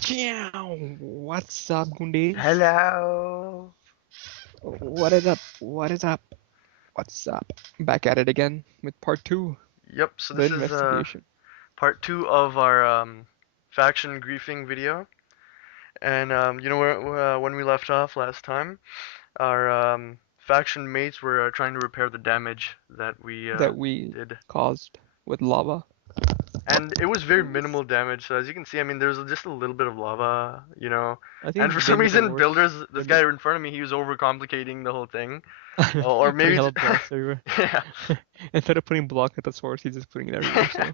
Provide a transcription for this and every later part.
Pachow! What's up, Gundays? Hello. What is up? What is up? What's up? Back at it again with part two, Yep, so the this is investigation. part two of our faction griefing video. And when we left off last time, our faction mates were trying to repair the damage that we That we did. caused with lava. And it was very minimal damage, so as you can see, I mean, there's just a little bit of lava, you know. I And for think they some made it reason, worse. builders, They this made guy in front of me, he was overcomplicating the whole thing. Or putting maybe, hella blocks everywhere. yeah, Instead of putting block at the source, he's just putting it everywhere. So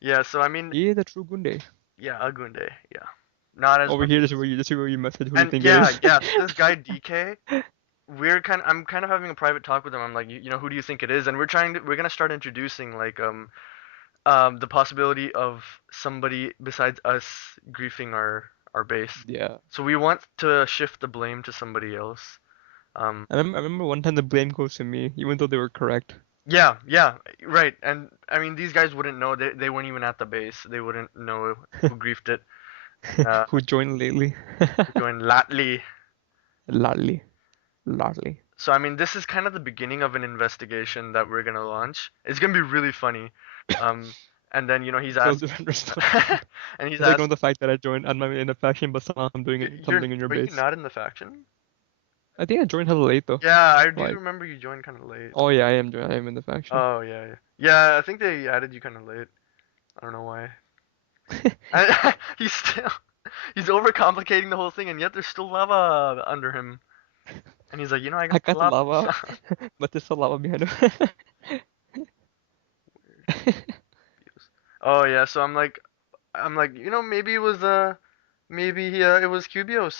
yeah. So I mean, he is a true Gunday. yeah, Agunde, yeah. Not as Over much here, as this is where you message who you and think it yeah, is. yeah, this guy DK, I'm kind of having a private talk with him. I'm like, you know, who do you think it is? And we're gonna start introducing like the possibility of somebody besides us griefing our base. Yeah. So we want to shift the blame to somebody else. Um, I remember one time the blame goes to me, even though they were correct. yeah, yeah, right. And I mean, these guys wouldn't know. They weren't even at the base. They wouldn't know who griefed it. Uh, Who joined lately? who joined lately. Larly. Larly. So I mean, this is kind of the beginning of an investigation that we're gonna launch. It's gonna be really funny. Um, and then he's So asked, different response. and he's Just ignore asked, the fact that I joined. I'm not in the faction, but somehow I'm doing something in your Are you base. not in the faction? I think I joined hella late though. Yeah, I do Like, remember you joined kind of late. oh yeah, I am in the faction. Oh yeah, yeah, yeah. I think they added you kind of late. I don't know why. I, he's overcomplicating the whole thing, and yet there's still lava under him. And he's like, I I got the got the lava. lava out, but there's still lava behind him. Oh yeah, so I'm like, maybe it was Cubios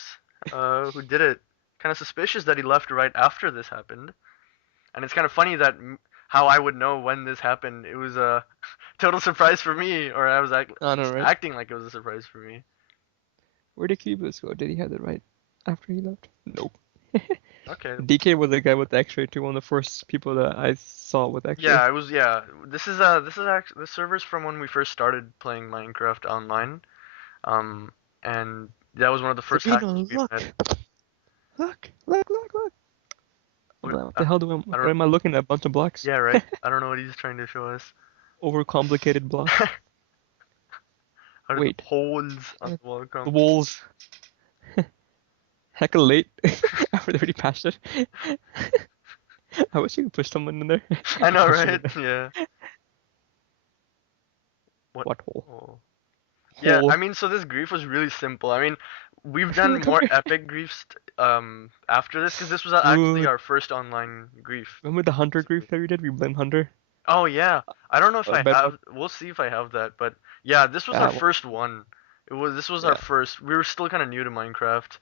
who did it. Kind of suspicious that he left right after this happened. And it's kind of funny that how I would know when this happened. It was a total surprise for me, or I was I know, just right? acting like it was a surprise for me. Where did Cubus go? Did he have it right after he left? Nope. Okay. DK was the guy with the X-ray too, one of the first people that I saw with Yeah, X-ray. I was. Yeah, this is actually the servers from when we first started playing Minecraft online. Um, and that was one of the first hackers zBeeno, we met. look. What, What the hell I what don't. am I looking at? A bunch of blocks. Yeah, right. I don't know what he's trying to show us. Overcomplicated blocks. How did the Wait, holes on the the wall come? walls. Hecka late after they already patched it. I wish you could push someone in there. I know, Push them in right? there. Yeah. What? What hole? Oh. Yeah, I Hole. mean, so this grief was really simple. I mean, we've done Come more here. epic griefs after this because this was actually Dude, our first online grief. remember the Hunter So grief that we did? We blamed Hunter. oh yeah, I don't know if I Bedrock. have. We'll see if I have that, but yeah, this was our Yeah, well, first one. This was our yeah. first. We were still kind of new to Minecraft.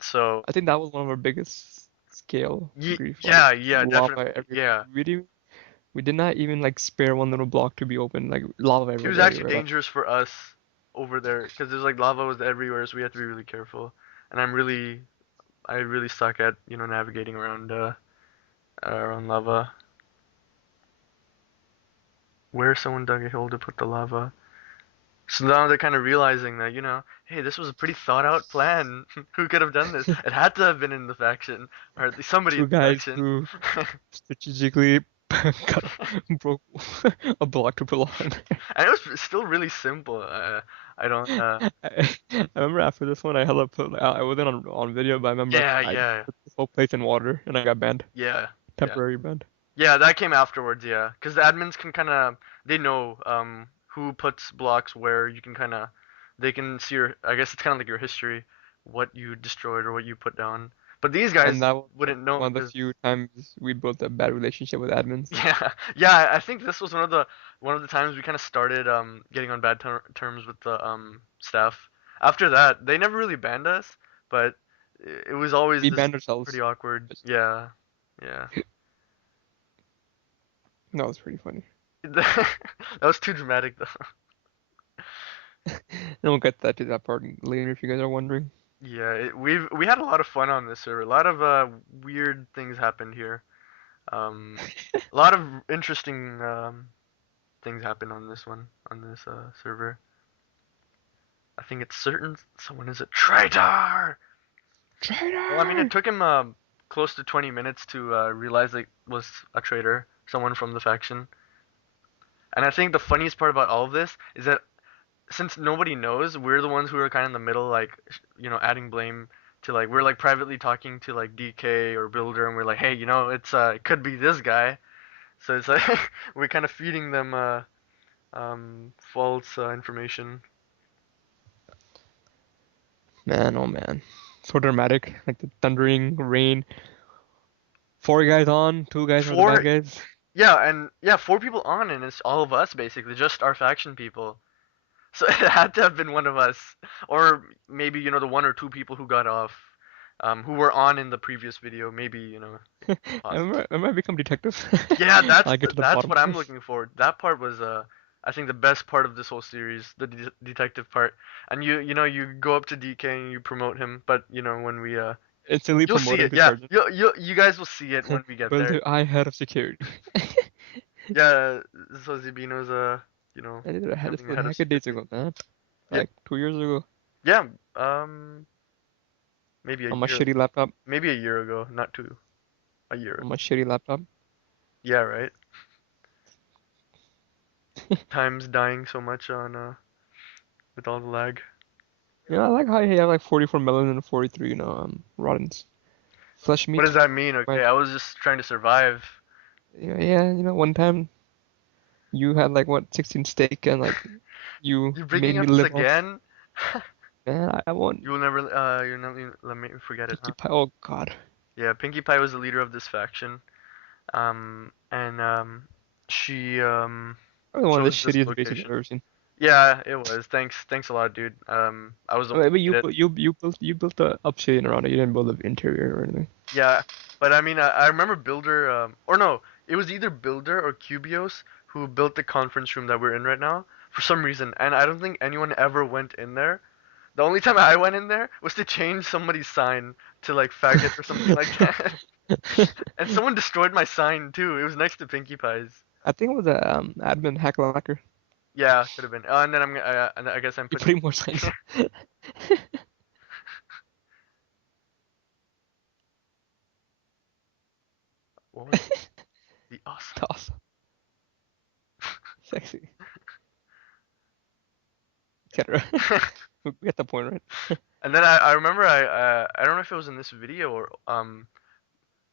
So I think that was one of our biggest scale grief. Like yeah, lava definitely. everywhere. Yeah. We did not even like spare one little block to be open. Like lava It was actually everywhere. Like dangerous for us over there because there's like lava was everywhere, so we had to be really careful. And I really suck at navigating around lava. Where someone dug a hole to put the lava. So now they're kind of realizing that hey, this was a pretty thought out plan. Who could have done this? It had to have been in the faction, or at least somebody in two the guys faction. who strategically cut, broke a block to put lava in there. And it was still really simple. I don't. I remember after this one, I hella put. I wasn't on video, but I remember Yeah, I yeah, put this whole place in water and I got banned, yeah, yeah. temporary banned. Yeah, that came afterwards, yeah. Because the admins can kind of they know who puts blocks where. You can kind of they can see your I guess it's kind of like your history, what you destroyed or what you put down. But these And guys that was wouldn't know one of the because few times we built a bad relationship with admins. yeah, yeah. I think this was one of the times we kind of started getting on bad terms with the staff. After that, they never really banned us, but it was always We this banned pretty ourselves. awkward. Just- Yeah, yeah. That was pretty funny. That was too dramatic though. And we'll get that to that part later if you guys are wondering. Yeah, we had a lot of fun on this server. A lot of weird things happened here. A lot of interesting things happened on this server. I think it's certain someone is a traitor. Well, I mean, it Traitor! took him close to 20 minutes to realize it was a traitor, someone from the faction. And I think the funniest part about all of this is that since nobody knows, we're the ones who are kind of in the middle, like, adding blame to, like, we're like privately talking to like DK or Builder, and we're like, hey, it could be this guy. So it's like we're kind of feeding them false information. Man, oh man. So dramatic. Like the thundering rain. 4 guys on, 2 guys are the bad Four, guys. yeah, and yeah, four people on, and it's all of us basically, just our faction people. So it had to have been one of us, or maybe the one or two people who got off, who were on in the previous video. Maybe it's possible. I might become detective. Yeah, I get to the that's bottom. what I'm looking for. That part was I think the best part of this whole series, the detective part. And you go up to DK and you promote him, but when we Instantly you'll promote see him it. to Yeah, sergeant. you guys will see it when we get there. Builder, I head of security. Yeah, so zBeeno's I did. I had this becoming a like a head of heck of days security. ago, man. Yeah, Like 2 years ago yeah. Maybe a on my year, shitty laptop. maybe a year ago, not two, a year. On my shitty laptop. Yeah, right. Time's dying so much on with all the lag. I like how he had like 44 melon and 43, rotten flesh What does meat. that mean? Right. Okay, I was just trying to survive. Yeah, one time you had like what 16 steak and like you You're made bringing me up this live off. again? Man, I want You'll never let me forget it, Pinkie huh? Pie. Oh God, Yeah, Pinkie Pie was the leader of this faction. And she probably one of the chose this shittiest bases I've location. ever seen. Yeah, it was. Thanks a lot, dude. I was the one But who you did it. bu- you built the upshade around it. You didn't build the interior or anything. Yeah, but I mean, I remember Builder, or no, it was either Builder or Cubios who built the conference room that we're in right now for some reason, and I don't think anyone ever went in there. The only time I went in there was to change somebody's sign to like faggot or something like that. And someone destroyed my sign too. It was next to Pinkie Pie's. I think it was a admin hack locker. Yeah, could have been. And then and I guess I'm You putting. put more signs. What was the awesome? Toss. Sexy. Get right. We get the point, right? And then I remember I don't know if it was in this video or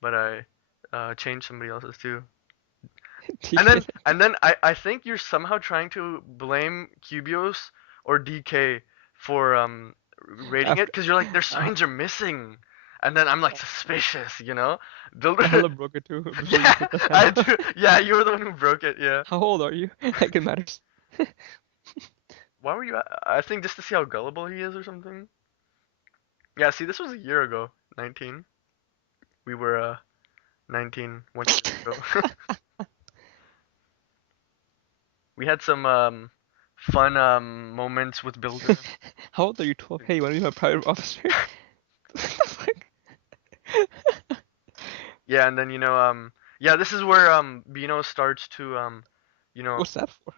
but I changed somebody else's too. And TK. then I think you're somehow trying to blame Cubios or DK for rating it After because you're like their I, signs are missing. And then I'm like suspicious. I Builder. hella broke it too before you Yeah, put the sign I up. do. Yeah, you were the one who broke it. Yeah. How old are you? Like it matters. Why were you? I think just to see how gullible he is or something. Yeah. See, this was a year ago. 19. We were 19 1 year ago. We had some fun moments with Builder. How old are you? 12? Hey, you want to be my private officer? What the fuck? Yeah, and then yeah, this is where Beano starts to you know What's that for?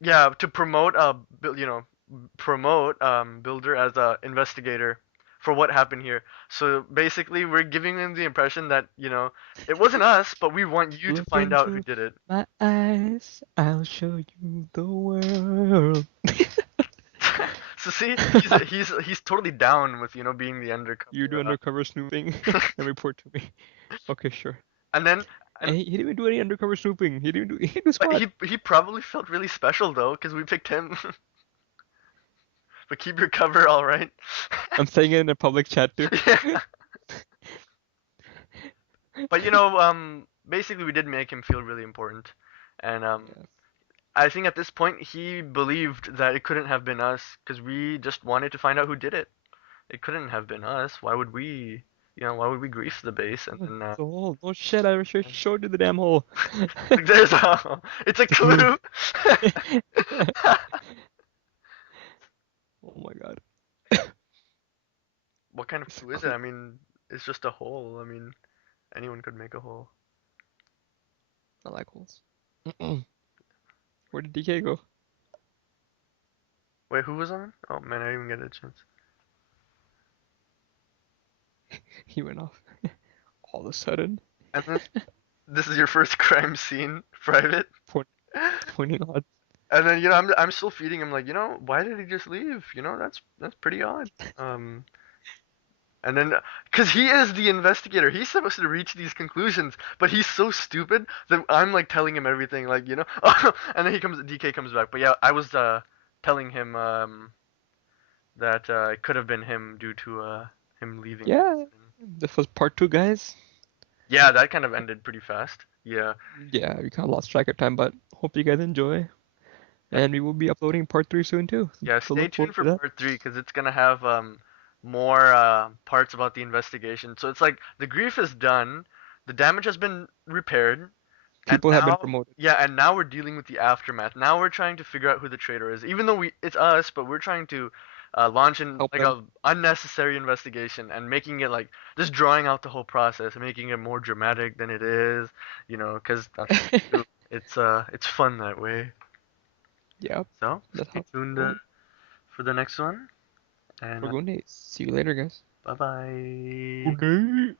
yeah, to promote promote Builder as a investigator for what happened here. So basically, we're giving them the impression that it wasn't us, but we want you to Look find out who into did it. my eyes, I'll show you the world. So see, he's totally down with being the You do undercover. undercover snooping and report to me. Okay, sure. And then and And he didn't even do any undercover snooping. He didn't do but squat. he probably felt really special though, because we picked him. But keep your cover all right. I'm saying it in a public chat too. Yeah. But basically we did make him feel really important, and Yes. I think at this point he believed that it couldn't have been us because we just wanted to find out who did it. It couldn't have been us. Why would we? Why would we grief the base and Oh, then it's a hole. Oh shit, I showed you the damn hole. like there's a it's a clue. Oh my god. What kind of It's a clue is it? clue. I mean, it's just a hole. I mean, anyone could make a hole. I like holes. Where did DK go? Wait, who was on? Oh man, I didn't even get a chance. He went off all of a sudden, And this is your first crime scene, private. point, pointing on. And then I'm still feeding him like why did he just leave? That's pretty odd. Um, and then because he is the investigator, he's supposed to reach these conclusions, but he's so stupid that I'm like telling him everything like. And then DK comes back. But yeah, I was telling him that it could have been him due to him leaving and Yeah, everything. this was part two, guys. Yeah, that kind of ended pretty fast. Yeah. Yeah, we kind of lost track of time, but hope you guys enjoy. Yep. And we will be uploading part three soon too. Yeah, So stay look tuned forward for to that. part three because it's gonna have more parts about the investigation. So it's like the grief is done, the damage has been repaired, and People have been now promoted. yeah, and now we're dealing with the aftermath. Now we're trying to figure out who the traitor is. Even though it's us, but we're trying to launch in Help like them. a unnecessary investigation and making it like just drawing out the whole process and making it more dramatic than it is, because that's what we do. It's fun that way. Yep, So that's stay how it's tuned going. for the next one. And For good day. See you later, guys. bye bye. Good day.